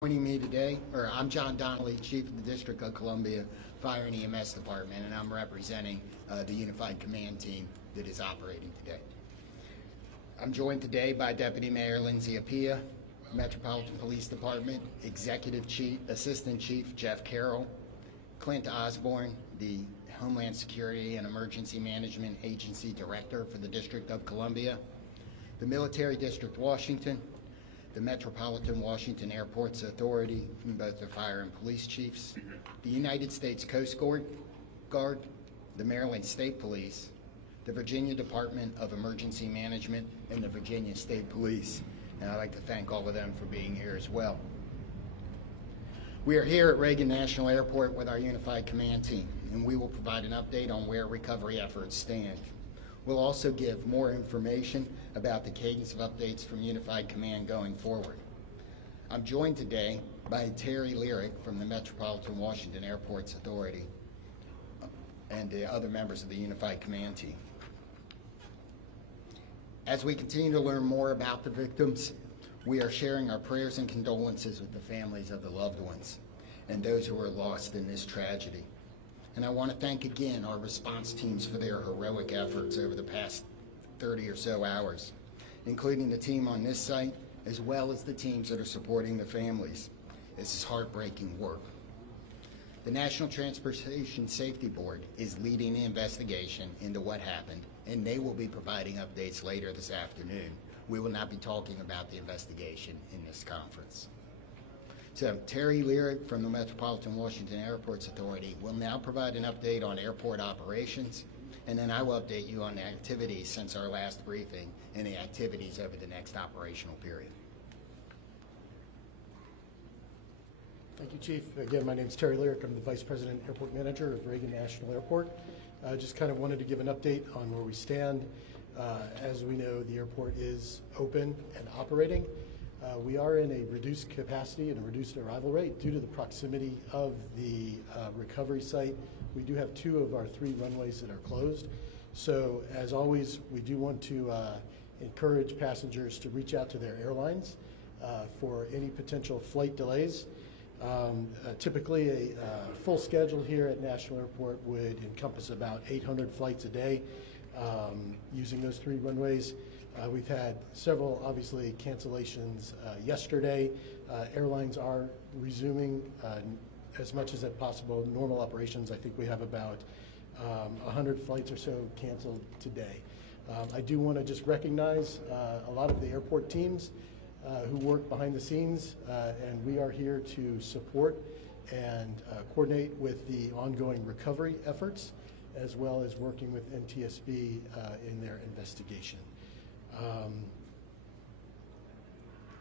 Joining me today, I'm John Donnelly, Chief of the District of Columbia Fire and EMS Department, and I'm representing the Unified Command Team that is operating today. I'm joined today by Deputy Mayor Lindsay Appiah, Metropolitan Police Department Assistant Chief Jeff Carroll, Clint Osborne, the Homeland Security and Emergency Management Agency Director for the District of Columbia, the Military District Washington, the Metropolitan Washington Airports Authority, both the fire and police chiefs, the United States Coast Guard, the Maryland State Police, the Virginia Department of Emergency Management, and the Virginia State Police. And I'd like to thank all of them for being here as well. We are here at Reagan National Airport with our Unified Command Team, and we will provide an update on where recovery efforts stand. We'll also give more information about the cadence of updates from Unified Command going forward. I'm joined today by Terry Lyric from the Metropolitan Washington Airports Authority and the other members of the Unified Command Team. As we continue to learn more about the victims, we are sharing our prayers and condolences with the families of the loved ones and those who were lost in this tragedy. And I want to thank again our response teams for their heroic efforts over the past 30 or so hours, including the team on this site, as well as the teams that are supporting the families. This is heartbreaking work. The National Transportation Safety Board is leading the investigation into what happened, and they will be providing updates later this afternoon. We will not be talking about the investigation in this conference. So Terry Lyric from the Metropolitan Washington Airports Authority will now provide an update on airport operations, and then I will update you on the activities since our last briefing and the activities over the next operational period. Thank you, Chief. Again, my name is Terry Lyric. I'm the Vice President Airport Manager of Reagan National Airport. Just kind of wanted to give an update on where we stand. As we know, the airport is open and operating. We are in a reduced capacity and a reduced arrival rate due to the proximity of the recovery site. We do have 2 of our 3 runways that are closed. So as always, we do want to encourage passengers to reach out to their airlines for any potential flight delays. Typically a full schedule here at National Airport would encompass about 800 flights a day using those 3 runways. We've had several, obviously, cancellations yesterday. Airlines are resuming as much as possible normal operations. I think we have about 100 flights or so canceled today. I do want to just recognize a lot of the airport teams who work behind the scenes, and we are here to support and coordinate with the ongoing recovery efforts, as well as working with NTSB in their investigation.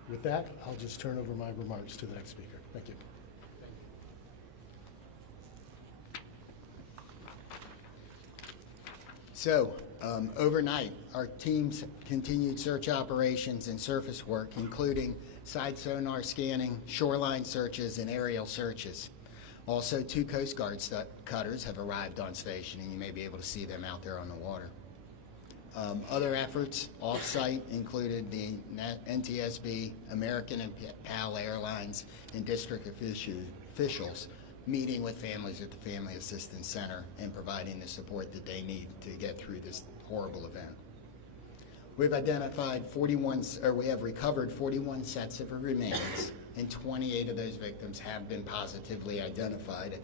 With that, I'll just turn over my remarks to the next speaker. Thank you. So, overnight, our teams continued search operations and surface work, including side sonar scanning, shoreline searches, and aerial searches. Also, 2 Coast Guard cutters have arrived on station, and you may be able to see them out there on the water. Other efforts off-site included the NTSB, American and PAL Airlines, and district officials meeting with families at the Family Assistance Center and providing the support that they need to get through this horrible event. We've we have recovered 41 sets of remains, and 28 of those victims have been positively identified.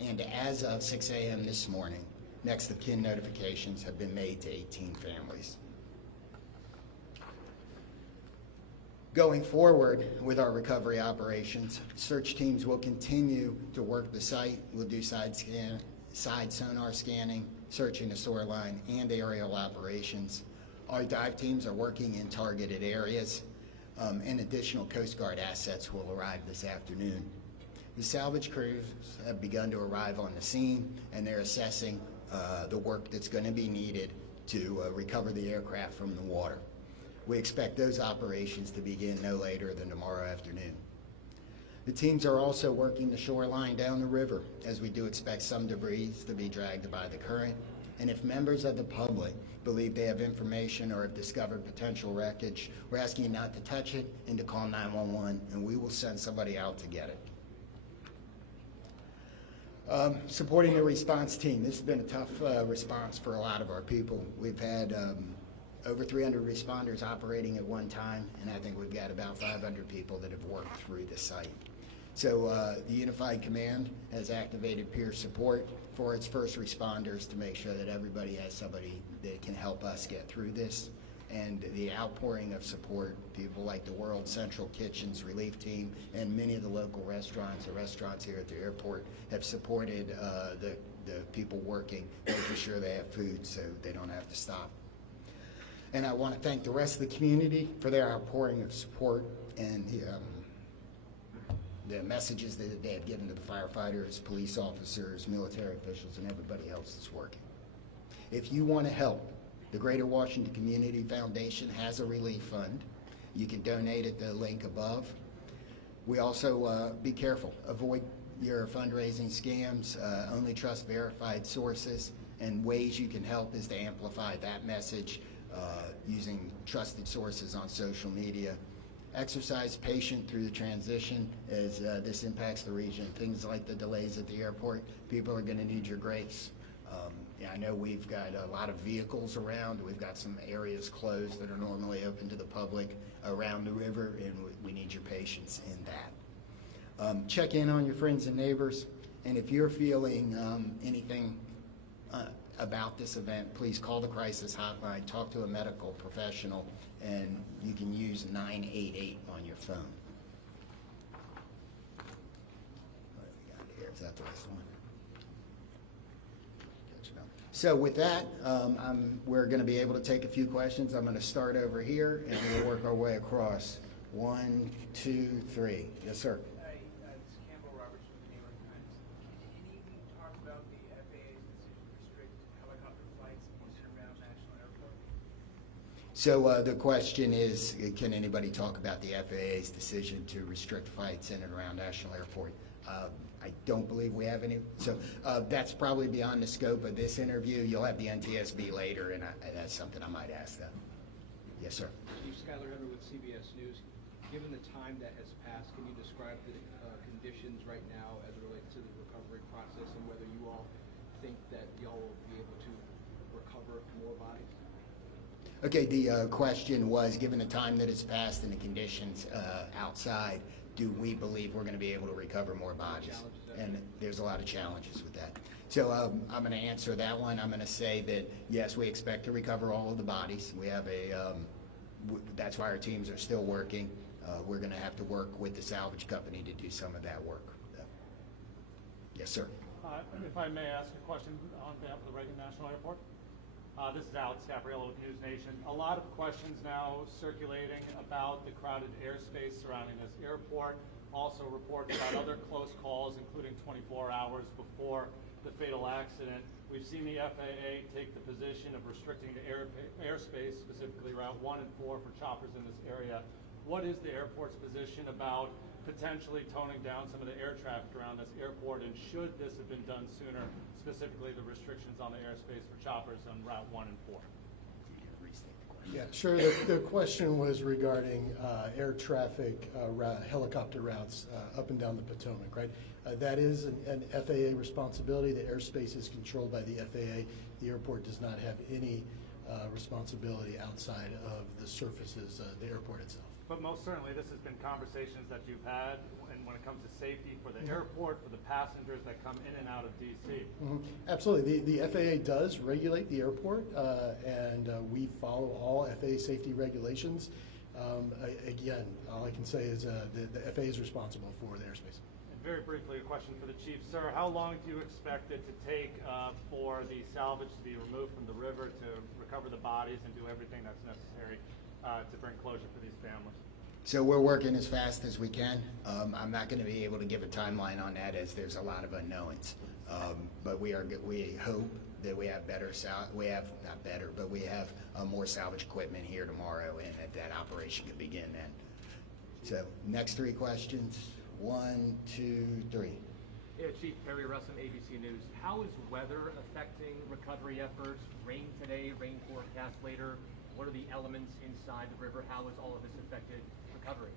And as of 6 a.m. this morning, next of kin notifications have been made to 18 families. Going forward with our recovery operations, search teams will continue to work the site. We'll do side sonar scanning, searching the shoreline, and aerial operations. Our dive teams are working in targeted areas, and additional Coast Guard assets will arrive this afternoon. The salvage crews have begun to arrive on the scene, and they're assessing the work that's going to be needed to recover the aircraft from the water. We expect those operations to begin no later than tomorrow afternoon. The teams are also working the shoreline down the river, as we do expect some debris to be dragged by the current, And if members of the public believe they have information or have discovered potential wreckage, we're asking you not to touch it and to call 911, and we will send somebody out to get it. Supporting the response team. This has been a tough response for a lot of our people. We've had over 300 responders operating at one time, and I think we've got about 500 people that have worked through the site. So the Unified Command has activated peer support for its first responders to make sure that everybody has somebody that can help us get through this. And the outpouring of support, people like the World Central Kitchens Relief Team and many of the local restaurants, the restaurants here at the airport, have supported the people working, making sure they have food so they don't have to stop. And I want to thank the rest of the community for their outpouring of support and the messages that they have given to the firefighters, police officers, military officials, and everybody else that's working. If you want to help, the Greater Washington Community Foundation has a relief fund. You can donate at the link above. We also, be careful, avoid your fundraising scams, only trust verified sources, and ways you can help is to amplify that message using trusted sources on social media. Exercise patience through the transition as this impacts the region. Things like the delays at the airport, people are going to need your grace. Yeah, I know we've got a lot of vehicles around. We've got some areas closed that are normally open to the public around the river, and we need your patience in that. Check in on your friends and neighbors, and if you're feeling anything about this event, please call the crisis hotline, talk to a medical professional, and you can use 988 on your phone. What do we got here? Is that the last one? So with that, we're going to be able to take a few questions. I'm going to start over here, and we'll work our way across. 1, 2, 3. Yes, sir. Hi, it's Campbell Roberts from the New York Times. Can you talk about the FAA's decision to restrict helicopter flights in and around National Airport? So the question is, can anybody talk about the FAA's decision to restrict flights in and around National Airport? I don't believe we have any. So that's probably beyond the scope of this interview. You'll have the NTSB later, and that's something I might ask them. Yes, sir. Chief Skylar Heather with CBS News. Given the time that has passed, can you describe the conditions right now as it relates to the recovery process and whether you all think that y'all will be able to recover more bodies? Okay, the question was, given the time that has passed and the conditions outside, do we believe we're going to be able to recover more bodies? And there's a lot of challenges with that. So I'm going to answer that one. I'm going to say that, yes, we expect to recover all of the bodies. We have that's why our teams are still working. We're going to have to work with the salvage company to do some of that work. Yes, sir. If I may ask a question on behalf of the Reagan National Airport. This is Alex Capriello with News Nation. A lot of questions now circulating about the crowded airspace surrounding this airport. Also reports about other close calls, including 24 hours before the fatal accident. We've seen the FAA take the position of restricting the airspace, specifically Route 1 and 4 for choppers in this area. What is the airport's position about potentially toning down some of the air traffic around this airport, and should this have been done sooner, specifically the restrictions on the airspace for choppers on Route 1 and 4? Yeah, sure. The question was regarding air traffic, helicopter routes up and down the Potomac, right? That is an FAA responsibility. The airspace is controlled by the FAA. The airport does not have any responsibility outside of the surfaces, the airport itself. But most certainly, this has been conversations that you've had, and when it comes to safety for the airport, for the passengers that come in and out of D.C. Absolutely. The FAA does regulate the airport, and we follow all FAA safety regulations. Again, all I can say is the FAA is responsible for the airspace. And very briefly, a question for the chief. Sir, how long do you expect it to take for the salvage to be removed from the river to recover the bodies and do everything that's necessary to bring closure for these families? So we're working as fast as we can. I'm not going to be able to give a timeline on that as there's a lot of unknowns. But we hope that we have we have more salvage equipment here tomorrow, and that operation can begin then. So next three questions. 1, 2, 3. Chief Perry Russell, ABC News. How is weather affecting recovery efforts? Rain today, rain forecast later. What are the elements inside the river? How has all of this affected recovery?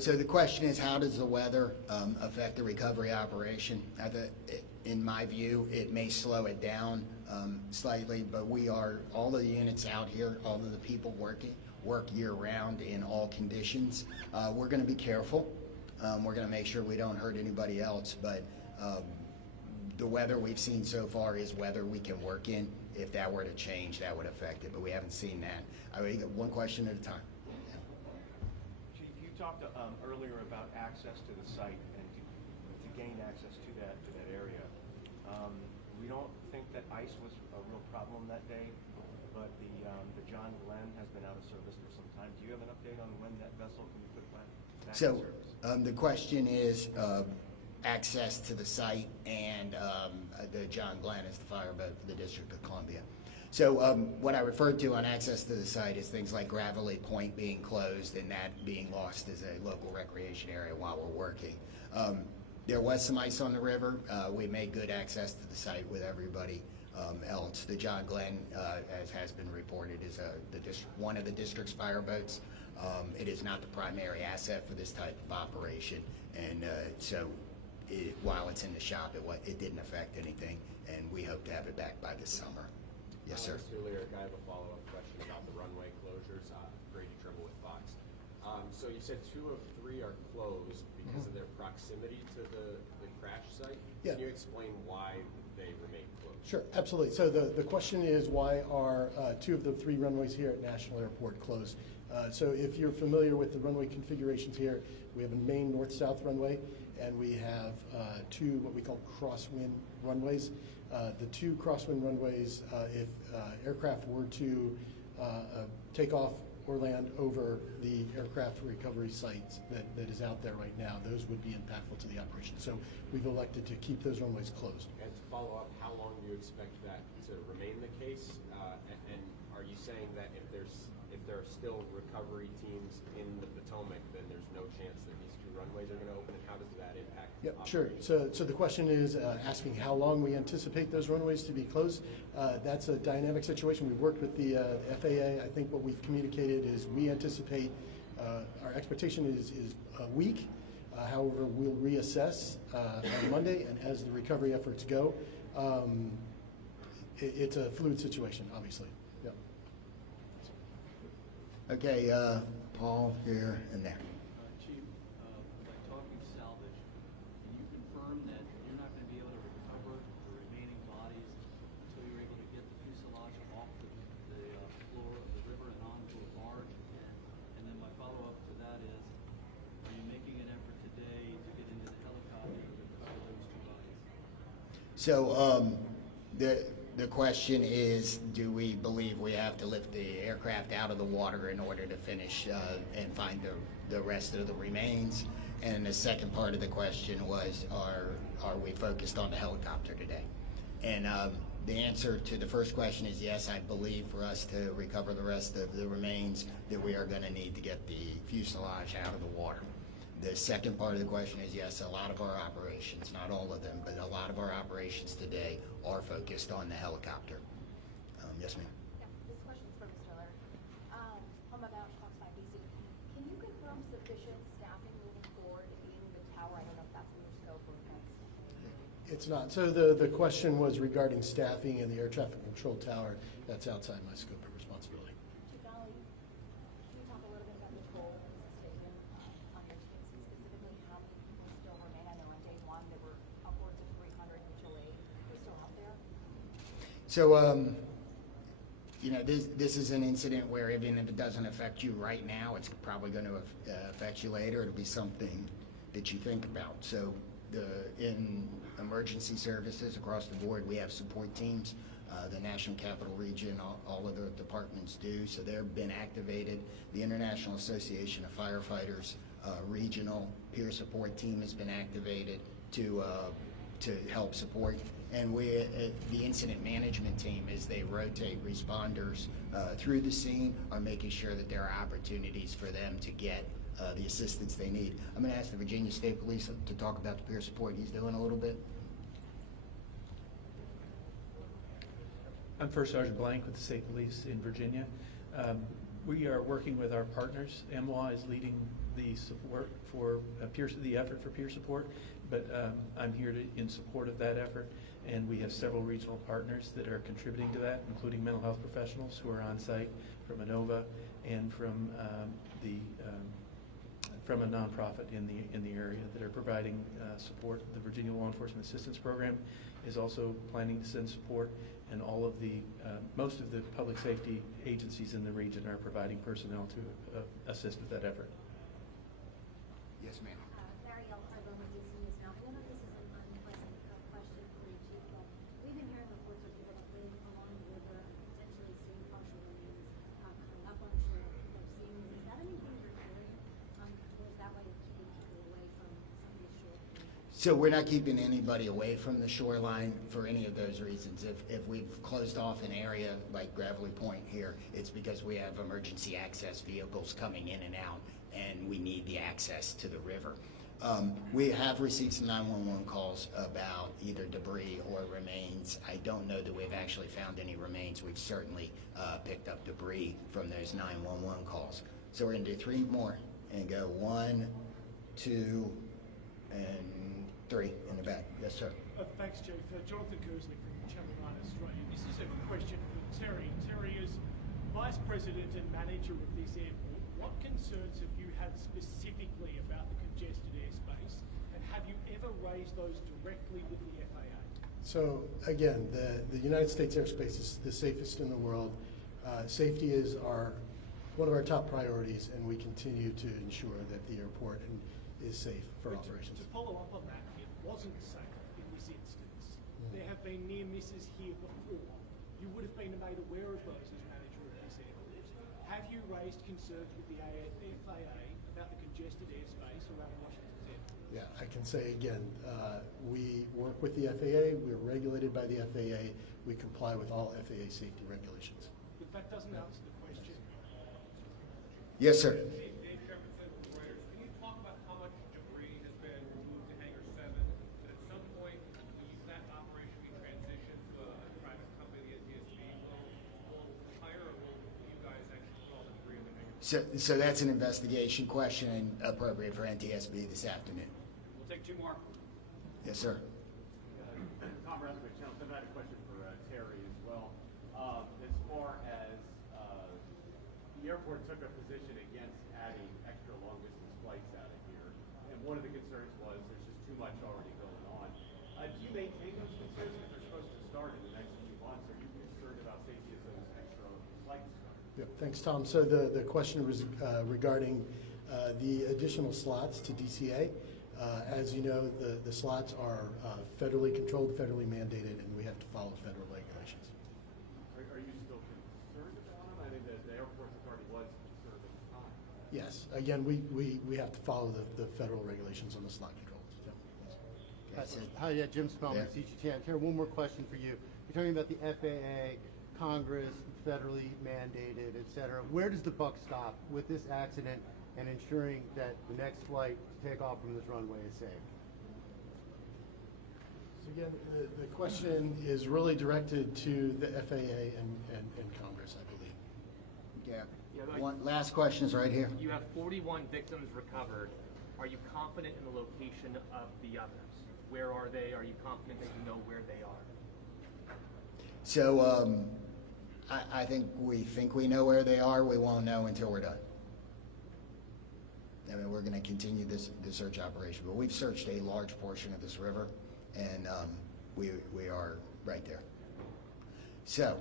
So the question is, how does the weather affect the recovery operation? In my view, it may slow it down slightly, but all of the units out here, all of the people work year-round in all conditions. We're going to be careful. We're going to make sure we don't hurt anybody else, but the weather we've seen so far is weather we can work in. If that were to change, that would affect it, but we haven't seen that. I would get one question at a time. Chief, you talked earlier about access to the site and to gain access to that area. We don't think that ice was a real problem that day, but the John Glenn has been out of service for some time. Do you have an update on when that vessel can be put back in service? The question is access to the site, and the John Glenn is the fireboat for the District of Columbia. So what I referred to on access to the site is things like Gravelly Point being closed and that being lost as a local recreation area while we're working. There was some ice on the river. We made good access to the site with everybody else. The John Glenn, as has been reported, is one of the district's fireboats. It is not the primary asset for this type of operation, and while it's in the shop, it didn't affect anything, and we hope to have it back by this summer. Yes, sir. Mr. Lyric, I have a follow-up question about the runway closures. Grady Trimble with Fox. So you said 2 of 3 are closed because of their proximity to the crash site. Yeah. Can you explain why they remain closed? Sure, absolutely. So the question is, why are 2 of the 3 runways here at National Airport closed? So if you're familiar with the runway configurations here, we have a main north-south runway, and we have 2 what we call crosswind runways. The 2 crosswind runways, if aircraft were to take off or land over the aircraft recovery sites that is out there right now, those would be impactful to the operation. So we've elected to keep those runways closed. And to follow up, how long do you expect that to remain the case? And are you saying that if there are still recovery teams in the Potomac, then there's no chance that these 2 runways are going to open? And how does that impact? Yep, sure. So the question is asking how long we anticipate those runways to be closed. That's a dynamic situation. We've worked with the FAA. I think what we've communicated is we anticipate, our expectation is a week. However, we'll reassess on Monday, and as the recovery efforts go, it's a fluid situation, obviously. Yep. Okay, Paul, here and there. Chief, by talking salvage, can you confirm that you're not going to be able to recover the remaining bodies until you're able to get the fuselage off the floor of the river and onto a barge? And then my follow-up to that is, are you making an effort today to get into the helicopter to recover those 2 bodies? So the question is, do we believe we have to lift the aircraft out of the water in order to finish and find the rest of the remains? And the second part of the question was, are we focused on the helicopter today? And the answer to the first question is yes. I believe for us to recover the rest of the remains that we are going to need to get the fuselage out of the water. The second part of the question is yes, a lot of our operations, not all of them, but a lot of our operations today are focused on the helicopter. Yes, ma'am. Yeah, this question's for Mr. Lyric. I'm about Fox 5 BC. Can you confirm sufficient staffing moving forward in the tower? I don't know if that's in your scope or if that's... It's not. So the question was regarding staffing in the air traffic control tower. That's outside my scope of responsibility. Chief Donnelly, can you talk a little bit about the toll that was taken on your teams, and specifically how many people still remain? I know on day 1 there were upwards of 300 mutual aid. Who's still out there? So, this is an incident where even if it doesn't affect you right now, it's probably going to affect you later. It'll be something that you think about. So, in emergency services across the board, we have support teams. The National Capital Region, all of the departments do. So they've been activated. The International Association of Firefighters regional peer support team has been activated to help support. And the incident management team, as they rotate responders through the scene, are making sure that there are opportunities for them to get the assistance they need. I'm going to ask the Virginia State Police to talk about the peer support he's doing a little bit. I'm First Sergeant Blank with the State Police in Virginia. We are working with our partners. MWA is leading the support for the effort for peer support, but I'm here in support of that effort, and we have several regional partners that are contributing to that, including mental health professionals who are on site from ANOVA and from a nonprofit in the area that are providing support. The Virginia Law Enforcement Assistance Program is also planning to send support, and all of the most of the public safety agencies in the region are providing personnel to assist with that effort. Yes, ma'am. Barry Elkhart with DC News Now. I know this is an unpleasant question for you, Chief, but we've been hearing reports of people along the river potentially seeing partial remains coming up on shore. They're seeing this. Is that anything you're hearing? Or is that why you're keeping people away from some of these shore communities? So we're not keeping anybody away from the shoreline for any of those reasons. If we've closed off an area like Gravelly Point here, it's because we have emergency access vehicles coming in and out, and we need the access to the river. We have received some 911 calls about either debris or remains. I don't know that we've actually found any remains. We've certainly picked up debris from those 911 calls. So we're going to do 3 more and go 1, 2, and 3 in the back. Yes, sir. Thanks, Chief. Jonathan Kersley from Channel 9 Australia. This is a question for Terry. Terry, as Vice President and Manager of this airport, what concerns have you had specifically about the congested airspace, and have you ever raised those directly with the FAA? So again, the United States airspace is the safest in the world. Safety is one of our top priorities, and we continue to ensure that the airport is safe for operations. To follow up on that, it wasn't safe in this instance. There have been near misses here before. You would have been made aware of those as manager of this airport. Have you raised concerns with the FAA about the congested airspace around Washington's airport? Yeah, I can say again, we work with the FAA, we're regulated by the FAA, we comply with all FAA safety regulations. But that doesn't answer the question. Yes, sir. Can you talk about how much debris has been removed to Hangar 7? And at some point, will that operation be transitioned to a private company, the NTSB? Will hire, or will you guys actually put all the debris in the hangar? So that's an investigation question appropriate for NTSB this afternoon. We'll take 2 more. Yes, sir. Tom Resnick, Channel 7. I had a question for Terry as well. As far as the airport took a position against adding extra long-distance flights out of here, and one of the concerns was there's just too much already going on. Do you maintain those concerns because they're supposed to start in the next few months? Are you concerned about safety as those extra flights start? Yep, thanks, Tom. So the question was regarding the additional slots to DCA. As you know, the slots are federally controlled, federally mandated, and we have to follow federal regulations. Are you still concerned about them? I mean, the airport authority was concerned at the time. Yes. Again, we have to follow the federal regulations on the slot controls. Yep. Hi, Jim Spellman, CGTN. Here, one more question for you. You're talking about the FAA, Congress, federally mandated, et cetera. Where does the buck stop with this accident and ensuring that the next flight to take off from this runway is safe? So again, the question is really directed to the FAA and Congress, I believe. Yeah. One last question is right here. You have 41 victims recovered. Are you confident in the location of the others? Where are they? Are you confident that you know where they are? So I think we know where they are. We won't know until we're done. I mean, we're going to continue the search operation, but we've searched a large portion of this river, and we are right there. So,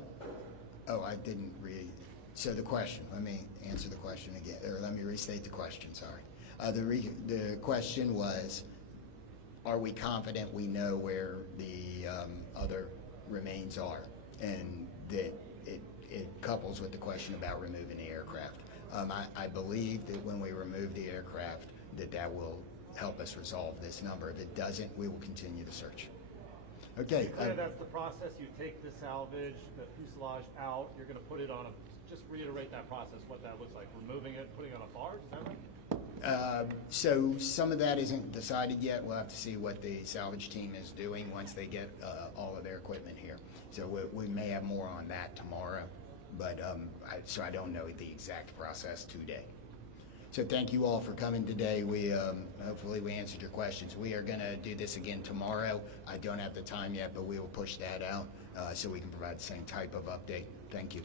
I didn't read. So the question. Let me answer the question again, or let me restate the question. Sorry. The question was, are we confident we know where the other remains are, and that it couples with the question about removing the aircraft. I believe that when we remove the aircraft, that will help us resolve this number. If it doesn't, we will continue the search. Okay. That's the process. You take the salvage, the fuselage out. You're going to put it on just reiterate that process, what that looks like. Removing it, putting it on a barge, is that right? So some of that isn't decided yet. We'll have to see what the salvage team is doing once they get all of their equipment here. So we may have more on that tomorrow, but so I don't know the exact process today. So thank you all for coming today. We hopefully we answered your questions. We are going to do this again tomorrow. I don't have the time yet, but we will push that out so we can provide the same type of update. Thank you.